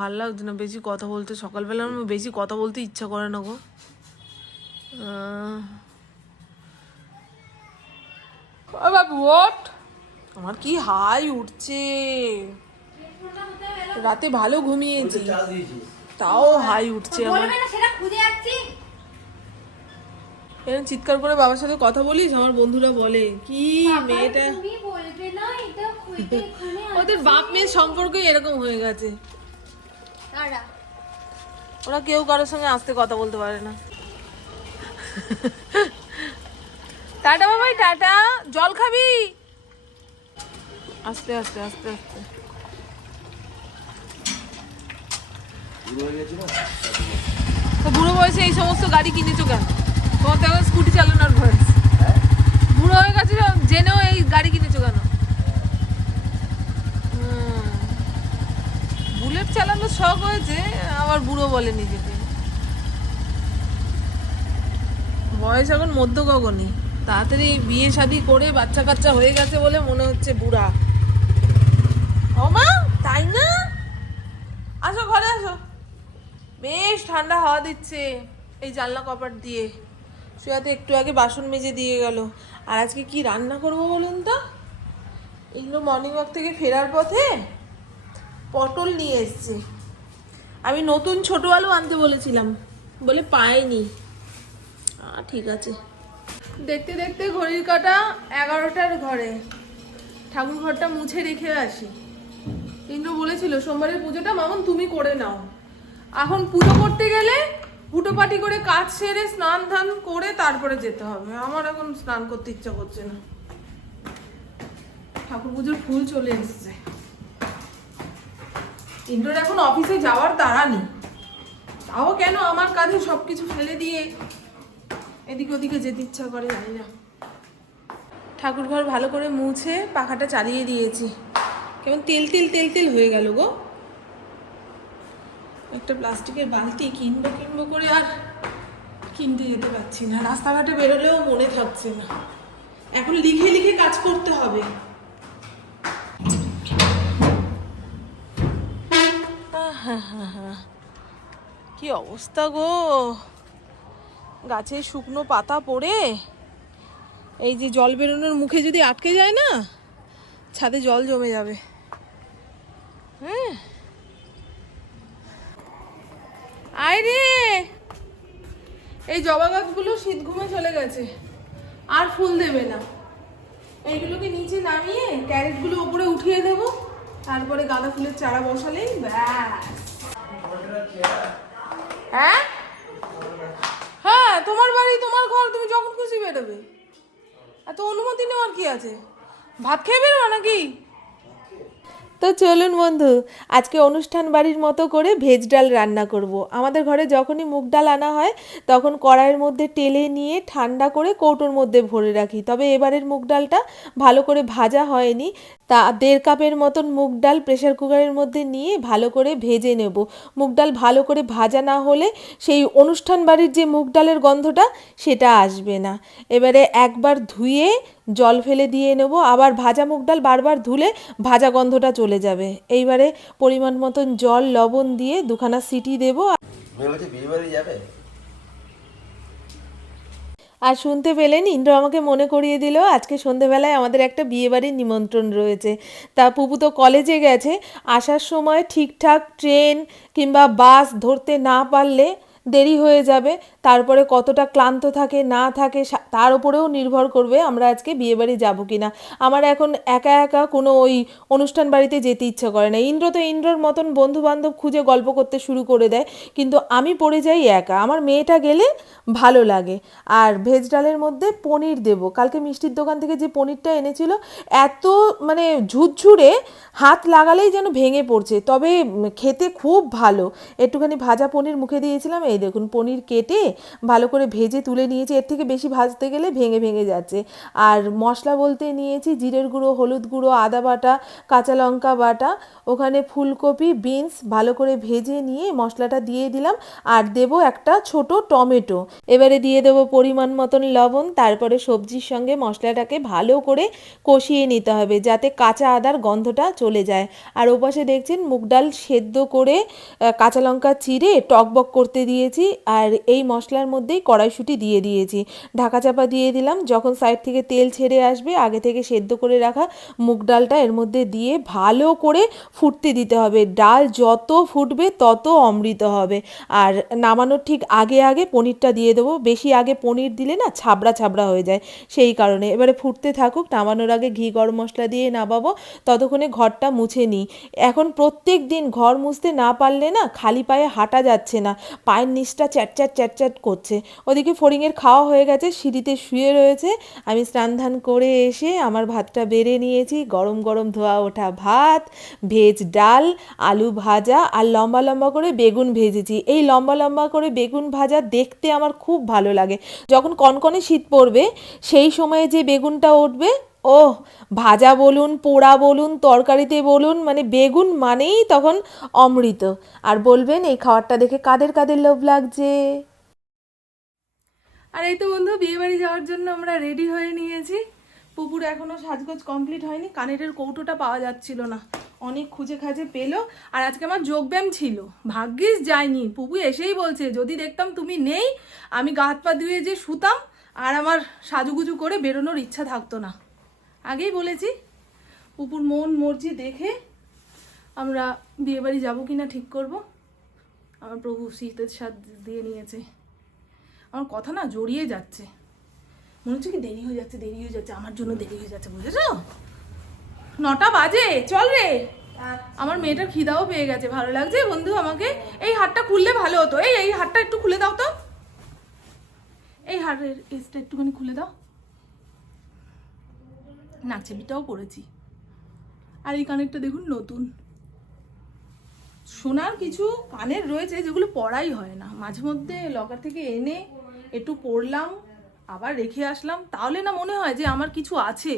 ভালো লাগছে না বেশি কথা বলতে। সকালবেলা আমার বেশি কথা বলতে ইচ্ছা করে না গো। বাবু আমার কি হাই উঠছে। রাতে ভালো ঘুমিয়েছি। তাও হাই উঠছে আমার বলবে না সেটা খুঁজে যাচ্ছি এরকম চিৎকার করে বাবার সাথে কথা বলিস আমার বন্ধুরা বলে কি মেয়েটা? তুমি বলবে না এটা খুঁজে এখানে ওদের বাপ মেয়ের সম্পর্কই এরকম হয়ে গেছে। ওরা কেউ কারোর সঙ্গে আসতে কথা বলতে পারে না। টাটা বাবাই টাটা। জল খাবি? আস্তে আস্তে আস্তে আস্তে। তো বুড়ো বয়সে এই সমস্ত গাড়ি কিনেছো কেন? তোমার তো এখন স্কুটি চালানোর বয়স। বুড়ো হয়ে গেছে জেনেও এই গাড়ি কিনেছো কেন? শখ হয়েছে আবার বুড়ো বলে নিজেকে। বয়স এখন মধ্য গগনে তাড়াতাড়ি বিয়ে শাদি করে বাচ্চা কাচ্চা হয়ে গেছে বলে মনে হচ্ছে বুড়া। ও মা, তাই না? আসো ঘরে আসো। বেশ ঠান্ডা হাওয়া দিচ্ছে এই জানলা কপাট দিয়ে। সুয়াতে একটু আগে বাসন মেজে দিয়ে গেল। আর আজকে কি রান্না করব বলুন তো? এগুলো মর্নিং ওয়াক থেকে ফেরার পথে পটল নিয়ে এসছে। আমি নতুন ছোট আলু আনতে বলেছিলাম। বলে পাইনি। ঠিক আছে। দেখতে দেখতে ঘড়ির কাটা এগারোটার ঘরে। ঠাকুর ঘরটা মুছে রেখে আসি। ইন্দ্র বলেছিল, সোমবারের পুজোটা মামন তুমি করে নাও। এখন পুজো করতে গেলে হুটোপাটি করে কাজ সেরে স্নান ধান করে তারপরে যেতে হবে। আমার এখন স্নান করতে ইচ্ছা করছে না। ঠাকুর পুজোর ফুল চলে এসছে। ইন্দ্রর এখন অফিসে যাওয়ার তাড়া নেই। তাও কেন আমার কাঁধে সবকিছু ফেলে দিয়ে এদিকে ওদিকে যেতে ইচ্ছা করে জানি না। ঠাকুর ঘর ভালো করে মুছে পাখাটা চালিয়ে দিয়েছি। কেমন তেল তেল তেল তেল হয়ে গেল গো। একটা প্লাস্টিকের বালতি কিনবো কিনবো করে আর কিনতে যেতে পারছি না। রাস্তাঘাটে বেরোলেও মনে থাকছে না। এখন লিখে লিখে কাজ করতে হবে। কি অবস্থা গো? গাছে শুকনো পাতা পড়ে? এই যে জল বেরোনোর মুখে যদি আটকে যায় না, ছাদে জল জমে যাবে। হ্যাঁ। আয় রে! এই জবা গাছগুলো শীত ঘুমে চলে গেছে। আর ফুল দেবে না। এইগুলোকে নিচে নামিয়ে ক্যারেটগুলো উপরে উঠিয়ে দেবো। তারপরে গাঁদা ফুলের চারা বসালেই ব্যাস। হ্যাঁ? হ্যাঁ তোমার বাড়ি, তোমার ঘর, তুমি যখন খুশি বেরোবে। এত অনুমতি নেওয়ার কি আছে? ভাত খেয়ে বেরোবা নাকি? তো চলুন বন্ধু, আজকে অনুষ্ঠান বাড়ির মতো করে ভেজ ডাল রান্না করব। আমাদের ঘরে যখনই মুগ ডাল আনা হয়, তখন কড়াইয়ের মধ্যে টেলে নিয়ে ঠান্ডা করে কৌটোর মধ্যে ভরে রাখি। তবে এবারের মুগ ডালটা ভালো করে ভাজা হয়নি। তা দেড় কাপের মতন মুগ ডাল প্রেশার কুকারের মধ্যে নিয়ে ভালো করে ভেজে নেব। মুগ ডাল ভালো করে ভাজা না হলে সেই অনুষ্ঠান বাড়ির যে মুগ ডালের গন্ধটা, সেটা আসবে না। এবারে একবার ধুয়ে জল ফেলে দিয়ে নেব আবার ভাজা মুগ ডাল বারবার ধুলে ভাজা গন্ধটা চলে যাবে। এইবারে পরিমাণ মতন জল লবণ দিয়ে দুখানা সিটি দেব। যাবে? আর শুনতে পেলেন? ইন্দ্র আমাকে মনে করিয়ে দিল আজকে সন্ধেবেলায় আমাদের একটা বিয়েবাড়ির নিমন্ত্রণ রয়েছে। তা পুপু তো কলেজে গেছে আসার সময় ঠিকঠাক ট্রেন কিংবা বাস ধরতে না পারলে দেরি হয়ে যাবে। তারপরে কতটা ক্লান্ত থাকে, না থাকে তার উপরেও নির্ভর করবে আমরা আজকে বিয়েবাড়ি যাব কি না আমার এখন একা একা কোনো ওই অনুষ্ঠান বাড়িতে যেতে ইচ্ছে করে না। ইন্দ্র তো ইন্দ্রর মতন বন্ধু বান্ধব খুঁজে গল্প করতে শুরু করে দেয়, কিন্তু আমি পড়ে যাই একা। আমার মেয়েটা গেলে ভালো লাগে। আর ভেজ ডালের মধ্যে পনির দেব। কালকে মিষ্টির দোকান থেকে যে পনিরটা এনেছিল, এত মানে ঝুরঝুরে হাত লাগালেই যেন ভেঙে পড়ছে। তবে খেতে খুব ভালো। একটুখানি ভাজা পনির মুখে দিয়েছিলাম। এই দেখুন, পনির কেটে ভালো করে ভেজে তুলে নিয়েছি। এর থেকে বেশি ভাজতে গেলে ভেঙে ভেঙে যাচ্ছে। আর মশলা বলতে নিয়েছি জিরের গুঁড়ো, হলুদ গুঁড়ো, আদা বাটা, কাঁচা লঙ্কা বাটা। ওখানে ফুলকপি, বিনস ভালো করে ভেজে নিয়ে মশলাটা দিয়ে দিলাম। আর দেবো একটা ছোট টমেটো। এবারে দিয়ে দেবো পরিমাণ মতন লবণ। তারপরে সবজির সঙ্গে মশলাটাকে ভালো করে কষিয়ে নিতে হবে যাতে কাঁচা আদার গন্ধটা চলে যায়। আর ওপাশে দেখছেন মুগ ডাল সেদ্ধ করে কাঁচা লঙ্কা চিড়ে টকবক করতে দিয়েছি। আর এই মশলার মধ্যেই কড়াইশুঁটি দিয়ে দিয়েছি। ঢাকা চাপা দিয়ে দিলাম। যখন সাইড থেকে তেল ছেড়ে আসবে, আগে থেকে সেদ্ধ করে রাখা মুগ ডালটা এর মধ্যে দিয়ে ভালো করে ফুটতে দিতে হবে। ডাল যত ফুটবে, তত অমৃত হবে। আর নামানোর ঠিক আগে আগে পনিরটা দিয়ে দেবো। বেশি আগে পনির দিলে না ছাবড়া ছাবড়া হয়ে যায়। সেই কারণে এবারে ফুটতে থাকুক। নামানোর আগে ঘি, গরম মশলা দিয়ে নামাবো। ততক্ষণে ঘরটা মুছে নিই। এখন প্রত্যেক দিন ঘর মুছতে না পারলে না খালি পায়ে হাঁটা যাচ্ছে না। পায়ের নিচটা চ্যাটচ্যাট চ্যাটচ্যাট করছে। ওদিকে ফড়িংয়ের খাওয়া হয়ে গেছে, সিঁড়িতে শুয়ে রয়েছে। আমি স্নান ধান করে এসে আমার ভাতটা বেড়ে নিয়েছি। গরম গরম ধোয়া ওঠা ভাত, ভেজ ডাল, আলু ভাজা আর লম্বা লম্বা করে বেগুন ভেজেছি। এই লম্বা লম্বা করে বেগুন ভাজা দেখতে আমার খুব ভালো লাগে। যখন কনকনে শীত পড়বে, সেই সময়ে যে বেগুনটা উঠবে ও ভাজা বলুন, পোড়া বলুন, তরকারিতে বলুন মানে বেগুন মানেই তখন অমৃত। আর বলবেন, এই খাবারটা দেখে কাদের কাদের লোভ লাগছে? আর এই তো বন্ধু বিয়ে বাড়ি যাওয়ার জন্য আমরা রেডি হয়ে নিয়েছি। পুকুর এখনও সাজগোজ কমপ্লিট হয়নি, কানেরের কৌটোটা পাওয়া যাচ্ছিল না। অনেক খুঁজে খাজে পেল, আর আজকে আমার যোগব্যায়াম ছিল। ভাগ্যিস যায়নি, পুপু এসেই বলছে, যদি দেখতাম তুমি নেই, আমি গা হাত পা ধুয়ে যে শুতাম, আর আমার সাজুগুজু করে বেরোনোর ইচ্ছা থাকতো না। আগেই বলেছি, পুপুর মন মর্জি দেখে আমরা বিয়েবাড়ি যাব কিনা ঠিক করব। আমার প্রভু শীতের স্বাদ দিয়ে নিয়েছে। আমার কথা না জড়িয়ে যাচ্ছে। মনে হচ্ছে কি দেরি হয়ে যাচ্ছে, দেরি হয়ে যাচ্ছে, আমার জন্য দেরি হয়ে যাচ্ছে, বুঝেছ? নটা বাজে, চল রে। আমার মেয়েটার খিদাও পেয়ে গেছে, ভালো লাগছে? বন্ধু, আমাকে এই হাটটা খুললে ভালো হতো। এই এই হাটটা একটু খুলে দাও তো। এই হাটের এসটা একটুখানি খুলে দাও। নাচেবিটাও পড়েছি। আর এই কানেরটা দেখুন নতুন। সোনার কিছু কানের রয়েছে যেগুলো পড়াই হয় না। মাঝে মধ্যে লকার থেকে এনে একটু পড়লাম আবার রেখে আসলাম। তাহলে না মনে হয় যে আমার কিছু আছে।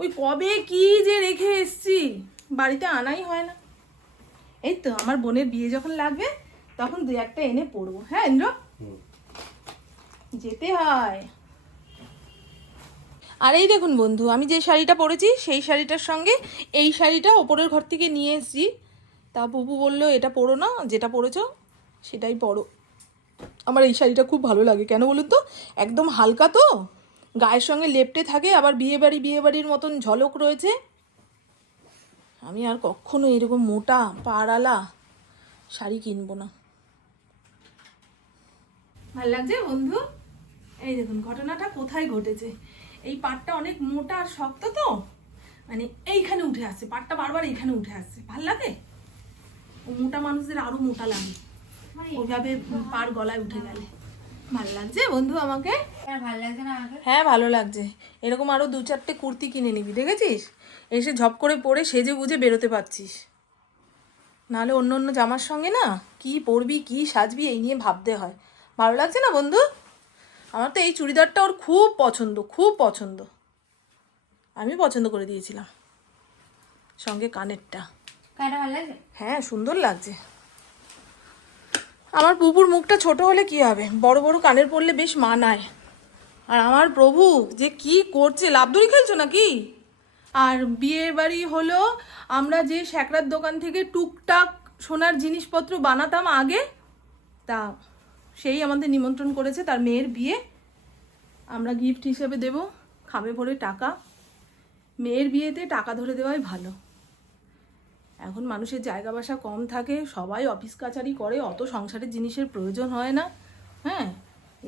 ওই কবে কি যে রেখে এসছি বাড়িতে আনাই হয় না। এই তো আমার বোনের বিয়ে যখন লাগবে তখন দু একটা এনে পড়ব। হ্যাঁ ইন্দ্র? যেতে হয়। আর এই দেখুন বন্ধু আমি যে শাড়িটা পরেছি সেই শাড়িটার সঙ্গে এই শাড়িটা ওপরের ঘর থেকে নিয়ে এসেছি। তা বুবু বলল এটা পরো না যেটা পরেছো সেটাই পরো। আমার এই শাড়িটা খুব ভালো লাগে। কেন বলুন তো? একদম হালকা তো। গায়ের সঙ্গে লেপটে থাকে, আবার বিয়ে বাড়ি বিয়ে বাড়ির মতন ঝলক রয়েছে। আমি আর কখনো এরকম মোটা, পাড়ালা শাড়ি কিনবো না। ভালো লাগছে বন্ধু? এই দেখুন, ঘটনাটা কোথায় ঘটেছে? এই পাটটা অনেক মোটা আর শক্ত তো? মানে এইখানে উঠে আসছে পাটটা বারবার এইখানে উঠে আসছে। ভালো লাগে? ও মোটা মানুষদের আরও মোটা লাগে। ওইভাবে পার গলায় উঠে গেলে। ভালো লাগছে বন্ধু আমাকে? লাগছে না হ্যাঁ ভালো লাগছে। এরকম আরও দু চারটে কুর্তি কিনে নিবি দেখেছিস? এসে ঝপ করে পরে সেজে গুজে বেরোতে পারছিস। নাহলে অন্য অন্য জামার সঙ্গে না কি পরবি কি সাজবি এই নিয়ে ভাবতে হয়। ভালো লাগছে না বন্ধু? আমার তো এই চুড়িদারটা ওর খুব পছন্দ খুব পছন্দ। আমি পছন্দ করে দিয়েছিলাম। সঙ্গে কানেরটা। হ্যাঁ সুন্দর লাগছে। আমার পুপুর মুখটা ছোট হলে কি হবে? বড় বড় কানের পরলে বেশ মানায়। আর আমার প্রভু, যে কি করছে? লাভদড়ি খেলছো নাকি? আর বিয়ে বাড়ি হলো আমরা যে শ্যাকরার দোকান থেকে টুকটাক সোনার জিনিসপত্র বানাতাম আগে, তা সেই আমাদের নিমন্ত্রণ করেছে তার মেয়ের বিয়ে। আমরা গিফট হিসেবে দেব খামে ভরে টাকা। মেয়ের বিয়েতে টাকা ধরে দেওয়াই ভালো। এখন মানুষের জায়গা বাসা কম থাকে সবাই অফিস কাচারি করে অত সংসারের জিনিসের প্রয়োজন হয় না। হ্যাঁ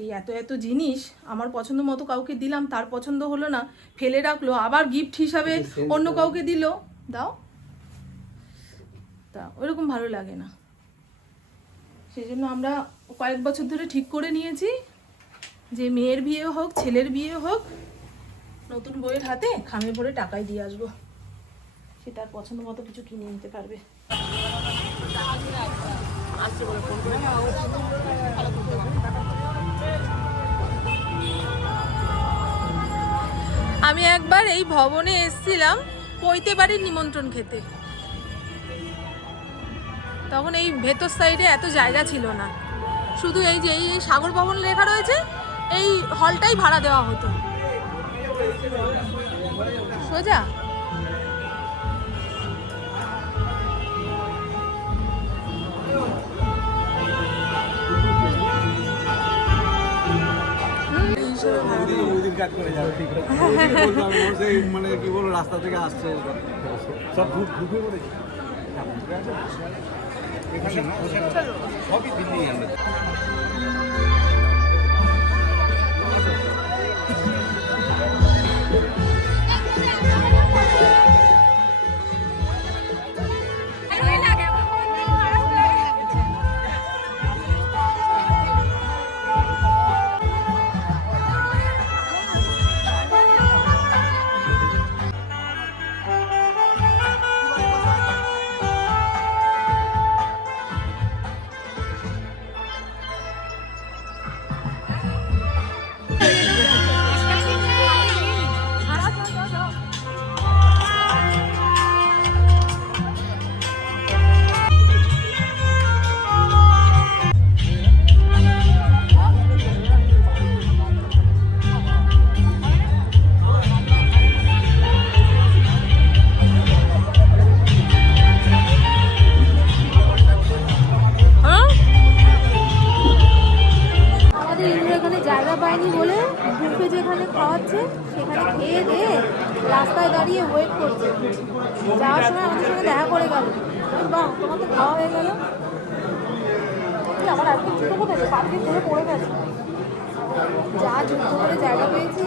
এই এত এত জিনিস আমার পছন্দ মতো কাউকে দিলাম তার পছন্দ হলো না ফেলে রাখল আবার গিফট হিসাবে অন্য কাউকে দিল। দাও। তা ওইরকম ভালো লাগে না। সেই জন্য আমরা কয়েক বছর ধরে ঠিক করে নিয়েছি যে মেয়ের বিয়ে হোক ছেলের বিয়ে হোক নতুন বইয়ের হাতে খামে ভরে টাকাই দিয়ে আসব। সে তার পছন্দ মতো কিছু কিনে নিতে পারবে। আমি একবার এই ভবনে এসছিলাম পৈতে বাড়ির নিমন্ত্রণ খেতে। তখন এই ভেতর সাইডে এত জায়গা ছিল না। শুধু এই যে, এই সাগর ভবন লেখা রয়েছে, এই হলটাই ভাড়া দেওয়া হতো। সোজা? কাজ করে যাবে। ও সেই মানে কি বলব রাস্তা থেকে আসছে। সব ঢুক ঢুকে পড়েছে সবই দিল্লি আমরা যা যুক্ত করে জায়গা পেয়েছি।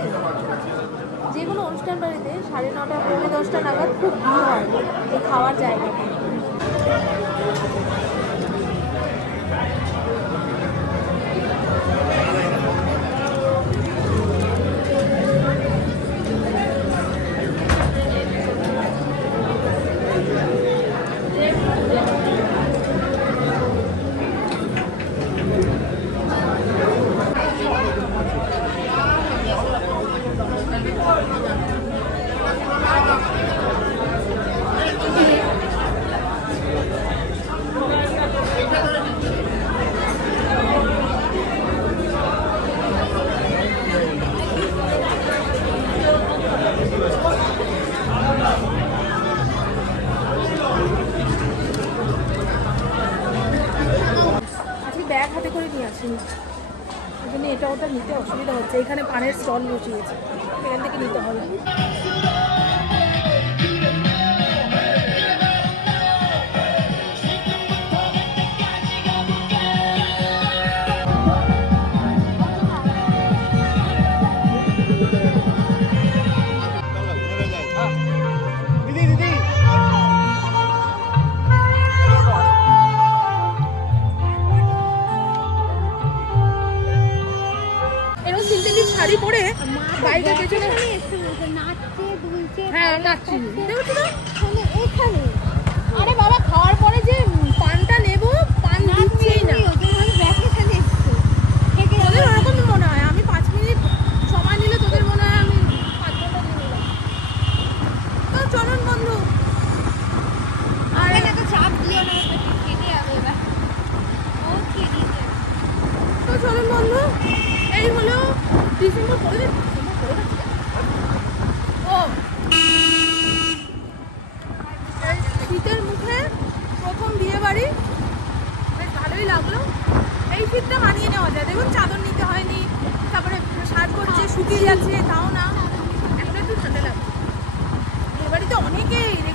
যে কোনো অনুষ্ঠান বাড়িতে সাড়ে নটা পৌনে দশটা নাগাদ খুব ভিড় হয় এই খাওয়ার জায়গাটা আজকে করে নিয়ে আসিনি? এটা ওটা নিতে অসুবিধা হচ্ছে। এখানে পানের স্টল বসিয়েছে। এখান থেকে নিতে হবে। চলুন বন্ধু। আর। তো চাপ দিও না খেতে হবে এবার? ও খেয়ে তো চলুন বন্ধু এই হলো ডিসেম্বর পড়ে ও।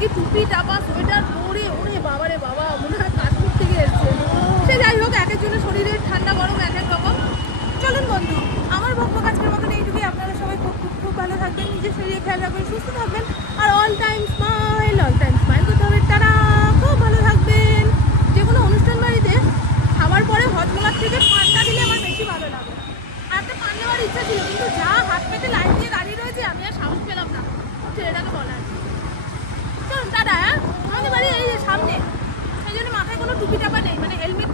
নাকি টুপি টাপা, সোয়েটার পরে ওরে বাবা রে বাবা, মনে হয় কাশপুর থেকে এসছে। সে যাই হোক, এক একজনের শরীরে ঠান্ডা গরম, এক এক রকম। চলুন বন্ধু, আমার ভক্ত কাজের মতন এইটুকুই। আপনারা সবাই খুব খুব খুব ভালো থাকবেন, নিজের শরীরে খেয়াল রাখবেন, সুস্থ থাকবেন, আর all time smile all time smile করতে হবে। তারা খুব ভালো থাকবেন। যে কোনো অনুষ্ঠান বাড়িতে খাওয়ার পরে হটমোলার থেকে পান্না দিলে আমার বেশি ভালো লাগে। হাতে পান নেওয়ার ইচ্ছা ছিল, কিন্তু যা হাত পেতে লাইন দিয়ে দাঁড়িয়ে রয়েছে, আমি আর সাহস পেলাম না। ছেলেটাকে বলার। দাদা হ্যাঁ? আমাদের বাড়ি এই সামনে, সেই জন্য মাথায় কোনো টুপি টাপা নেই মানে হেলমেট